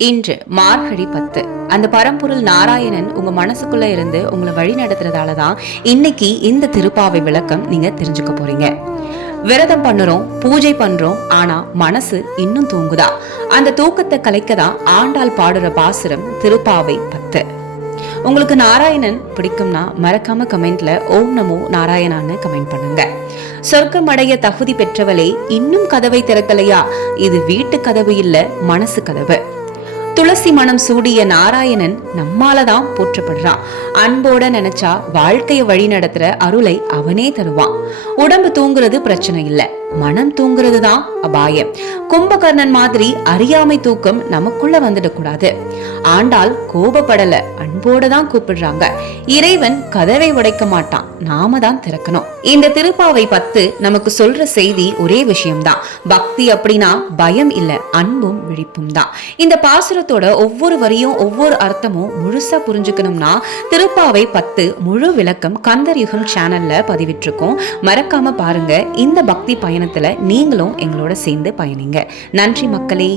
இன்று மார்கழி 10. அந்த பரம்பொருள் நாராயணன் உங்க மனசுக்குள்ள இருந்து உங்களை வழி நடத்துறதாலதான் இன்னைக்கு இந்த திருப்பாவை விளக்கம் நீங்க தெரிஞ்சுக்க போறீங்க. விரதம் பண்ணுறோம், பூஜை பண்றோம், ஆனா மனசு இன்னும் தூங்குதா? அந்த தூக்கத்தை கலைக்கதான் ஆண்டாள் பாடுற பாசுரம் திருப்பாவை 10. உங்களுக்கு நாராயணன் பிடிக்கும்னா மறக்காம கமெண்ட்ல ஓம் நமோ நாராயணான்னு கமெண்ட் பண்ணுங்க. சொர்க்கம் அடைய தகுதி பெற்றவளே, இன்னும் கதவை திறக்கலையா? இது வீட்டு கதவு இல்ல, மனசு கதவு. துளசி மனம் சூடிய நாராயணன் நம்மாலதான் போற்றப்படுறான். அன்போட நினைச்சா வாழ்க்கைய வழி நடத்துற அருளை அவனே தருவான். உடம்பு தூங்குறது பிரச்சனை இல்ல, மனம் தூங்குறது தான் அபாயம். கும்பகர்ணன் மாதிரி அறியாமை தூக்கம் நமக்குள்ள வந்துடக்கூடாது. ஆண்டாள் கோபப்படல, அன்போட தான் கூப்பிடுறாங்க. இறைவன் கதவை உடைக்க மாட்டான், நாம தான் திறக்கணும். இந்த திருப்பாவை 10 நமக்கு சொல்ற செய்தி ஒரே விஷயம்தான். பக்தி அப்படின்னா பயம் இல்ல, அன்பும் விழிப்பும் தான். இந்த பாசுரத்தோட ஒவ்வொரு வரியும் ஒவ்வொரு அர்த்தமும் முழுசா புரிஞ்சுக்கணும்னா திருப்பாவை 10 முழு விளக்கம் கந்தர் யுகம் சேனல்ல பதிவிட்டிருக்கோம். மறக்காம பாருங்க. இந்த பக்தி பயணத்துல நீங்களும் எங்களோட சேர்ந்து பயணிங்க. நன்றி மக்களே.